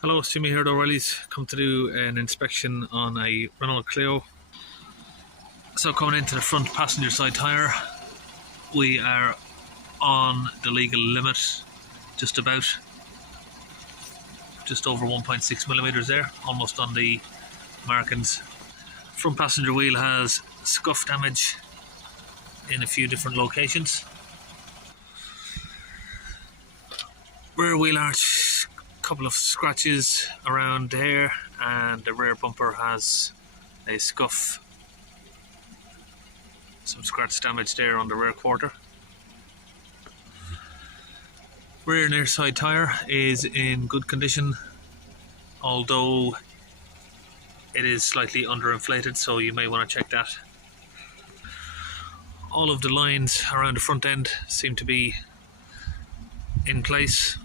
Hello, it's Jimmy here at O'Reilly's. Come to do an inspection on a Renault Clio. So coming into the front passenger side tyre, we are on the legal limit, just over 1.6 millimeters there, almost on the markings. Front passenger wheel has scuff damage in a few different locations. Rear wheel arch, couple of scratches around there, and the rear bumper has a scuff, some scratch damage there on the rear quarter. Rear near side tyre is in good condition, although it is slightly underinflated, so you may want to check that. All of the lines around the front end seem to be in place.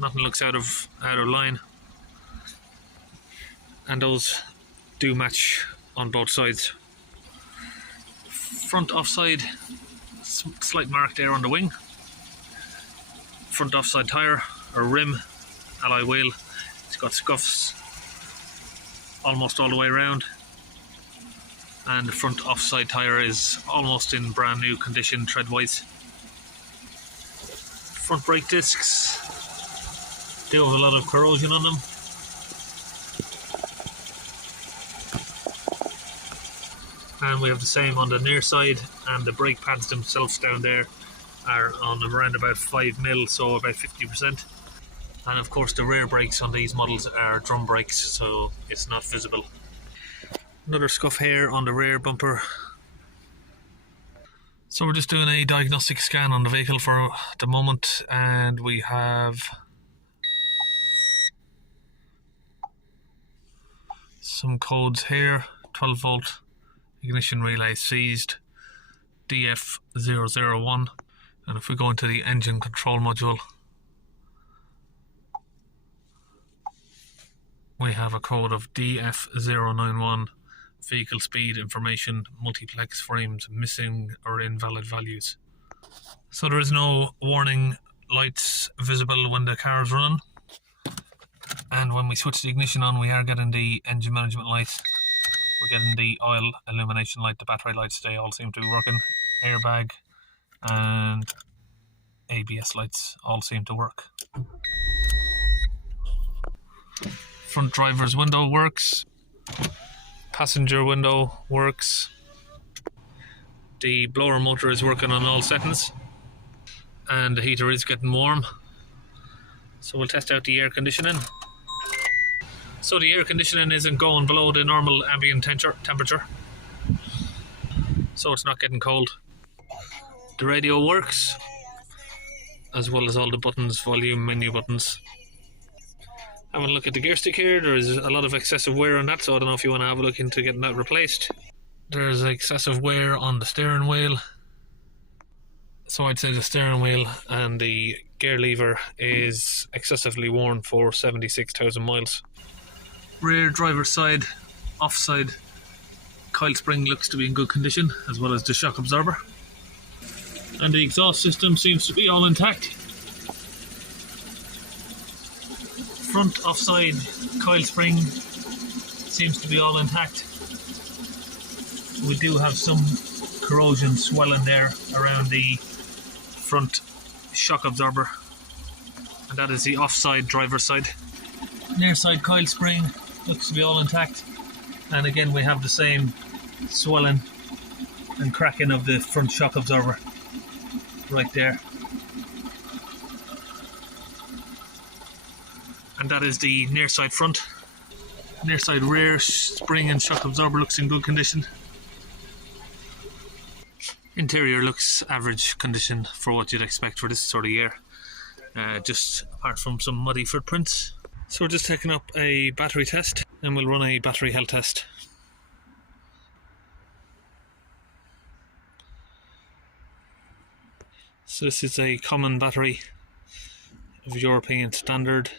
Nothing looks out of line, and those do match on both sides. Front offside, slight mark there on the wing. Front offside tyre or rim, alloy wheel, it's got scuffs almost all the way around, and the front offside tyre is almost in brand new condition tread-wise. Front brake discs do have a lot of corrosion on them. And we have the same on the near side, and the brake pads themselves down there are on around about 5mm, so about 50%. And of course the rear brakes on these models are drum brakes, so it's not visible. Another scuff here on the rear bumper. So we're just doing a diagnostic scan on the vehicle for the moment, and we have some codes here. 12 volt ignition relay seized, DF001. And if we go into the engine control module, we have a code of DF091, vehicle speed information, multiplex frames missing or invalid values. So there is no warning lights visible when the car is running. And when we switch the ignition on, we are getting the engine management light. We're getting the oil illumination light, the battery lights, they all seem to be working. Airbag and ABS lights all seem to work. Front driver's window works. Passenger window works. The blower motor is working on all settings, and the heater is getting warm. So we'll test out the air conditioning. So the air conditioning isn't going below the normal ambient temperature, so it's not getting cold. The radio works, as well as all the buttons, volume, menu buttons. Having a look at the gear stick here, there is a lot of excessive wear on that, so I don't know if you want to have a look into getting that replaced. There's excessive wear on the steering wheel, so I'd say the steering wheel and the gear lever is excessively worn for 76,000 miles. Rear driver's side, offside coil spring looks to be in good condition, as well as the shock absorber. And the exhaust system seems to be all intact. Front offside coil spring seems to be all intact. We do have some corrosion swelling there around the front shock absorber, and that is the offside driver's side. Near side coil spring looks to be all intact, and again we have the same swelling and cracking of the front shock absorber right there. And that is the near side front. Near side rear spring and shock absorber looks in good condition. Interior looks average condition for what you'd expect for this sort of year, just apart from some muddy footprints. So we're just taking up a battery test, and we'll run a battery health test. So this is a common battery of European standard.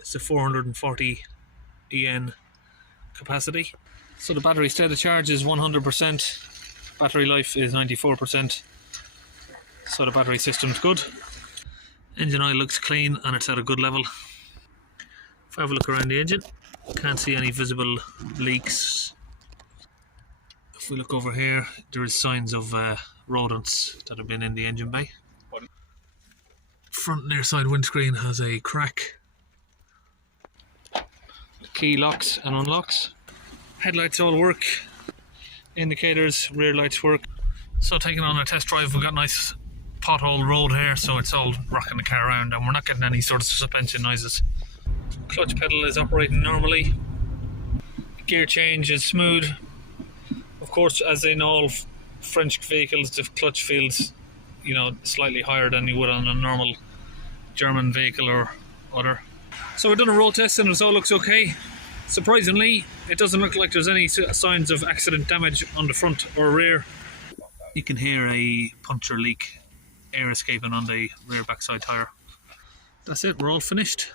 It's a 440 EN capacity. So the battery state of charge is 100%. Battery life is 94%, so the battery system's good. Engine oil looks clean and it's at a good level. If I have a look around the engine, can't see any visible leaks. If we look over here, there is signs of rodents that have been in the engine bay. Front near side windscreen has a crack. The key locks and unlocks. Headlights all work. Indicators, rear lights work. So taking on a test drive, we've got a nice pothole road here, so it's all rocking the car around and we're not getting any sort of suspension noises. Clutch pedal is operating normally. Gear change is smooth. Of course, as in all French vehicles, the clutch feels, you know, slightly higher than you would on a normal German vehicle or other. So we've done a road test and it all looks okay. Surprisingly, it doesn't look like there's any signs of accident damage on the front or rear. You can hear a puncture leak, air escaping on the rear backside tyre. That's it, we're all finished.